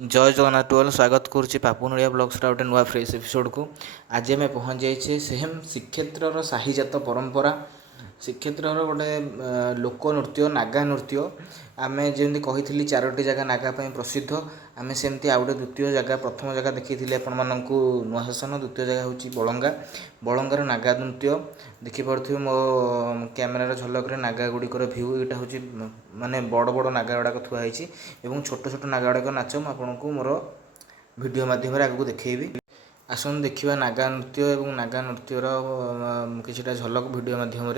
जय Jagannath twelve स्वागत करुच्ची पापुन Odia blogs गोटे नुआ fresh episode को आज आम पहुँच जाइए सेम श्रीक्षेत्र साहीजात परंपरा श्रीक्षेत्र गोटे लोक नृत्य नागा नृत्य आम जमी कही चारोटी जगह नागापी प्रसिद्ध आम सेमती आउ गए द्वितीय जगह प्रथम जगह देखी आपण मानक नुआशासन द्वितीय जगह हूँ बलंगा बलंगार नागा नृत्य देखिपे मो कैमेरार झलक नागा गुड़िकर भ्यू यहाँ हूँ माने बड़ बड़ नागा गुड़ाक थुआई और छोट छोट नागा गुड़ाक नाच मुझे मोर भिडियो मध्यम आगू देखी आसन देखा नागा नृत्य और नागा नृत्यर किसी झलक भिडियो मध्यम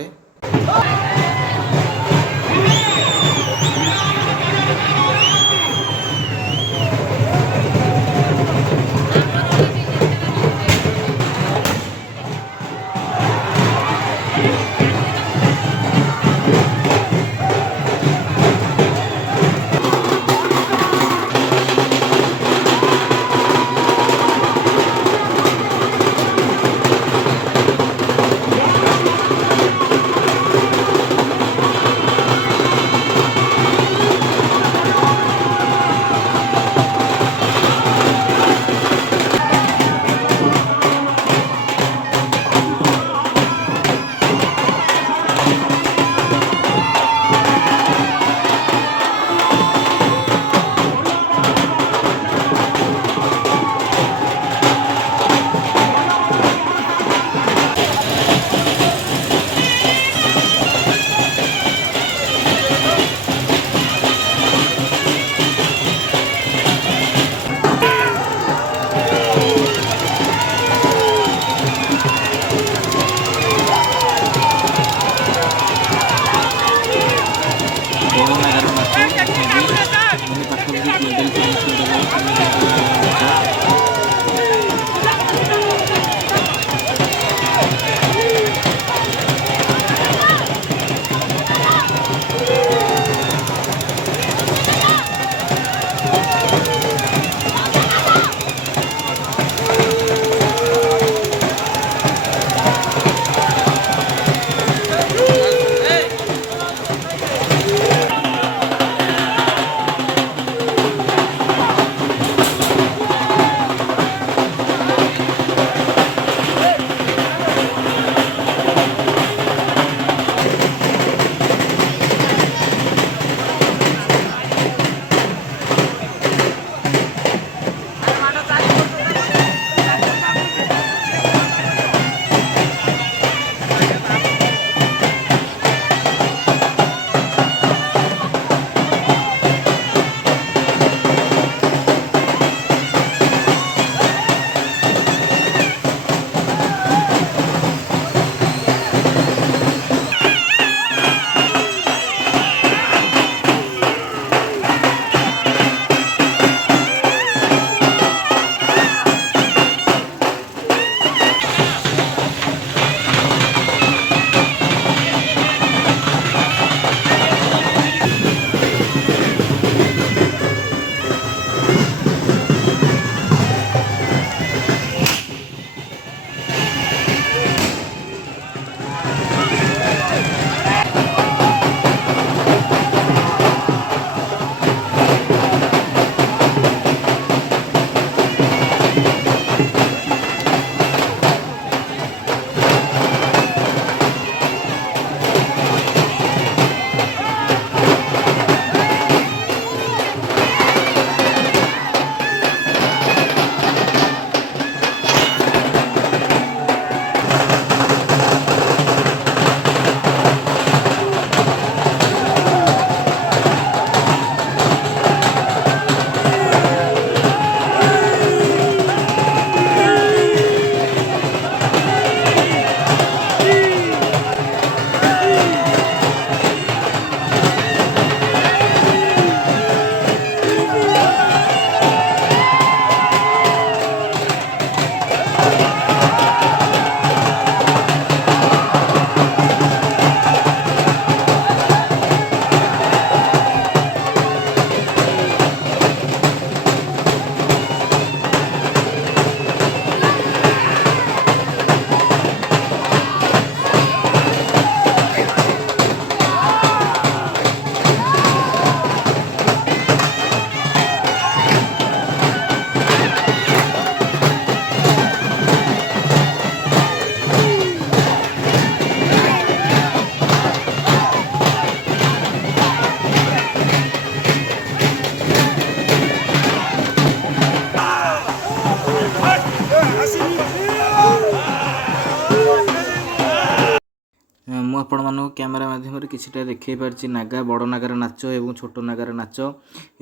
ଆପଣମାନଙ୍କୁ କ୍ୟାମେରା ମାଧ୍ୟମରେ କିଛିଟା ଦେଖାଇ ପାରିଛି ନାଗା ବଡ଼ ନାଗାର ନାଚ ଏବଂ ଛୋଟ ନାଗାର ନାଚ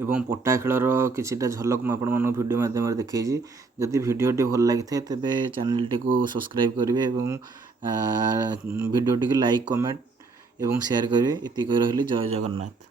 ଏବଂ ପଟା ଖେଳର କିଛିଟା ଝଲକ ମୁଁ ଆପଣମାନଙ୍କୁ ଭିଡ଼ିଓ ମାଧ୍ୟମରେ ଦେଖାଇଛି। ଯଦି ଭିଡ଼ିଓଟି ଭଲ ଲାଗିଥାଏ ତେବେ ଚ୍ୟାନେଲଟିକୁ ସବସ୍କ୍ରାଇବ୍ କରିବେ ଏବଂ ଭିଡ଼ିଓଟିକୁ ଲାଇକ୍ କମେଣ୍ଟ ଏବଂ ସେୟାର କରିବେ। ଏତିକି କହି ରହିଲି। ଜୟ ଜଗନ୍ନାଥ।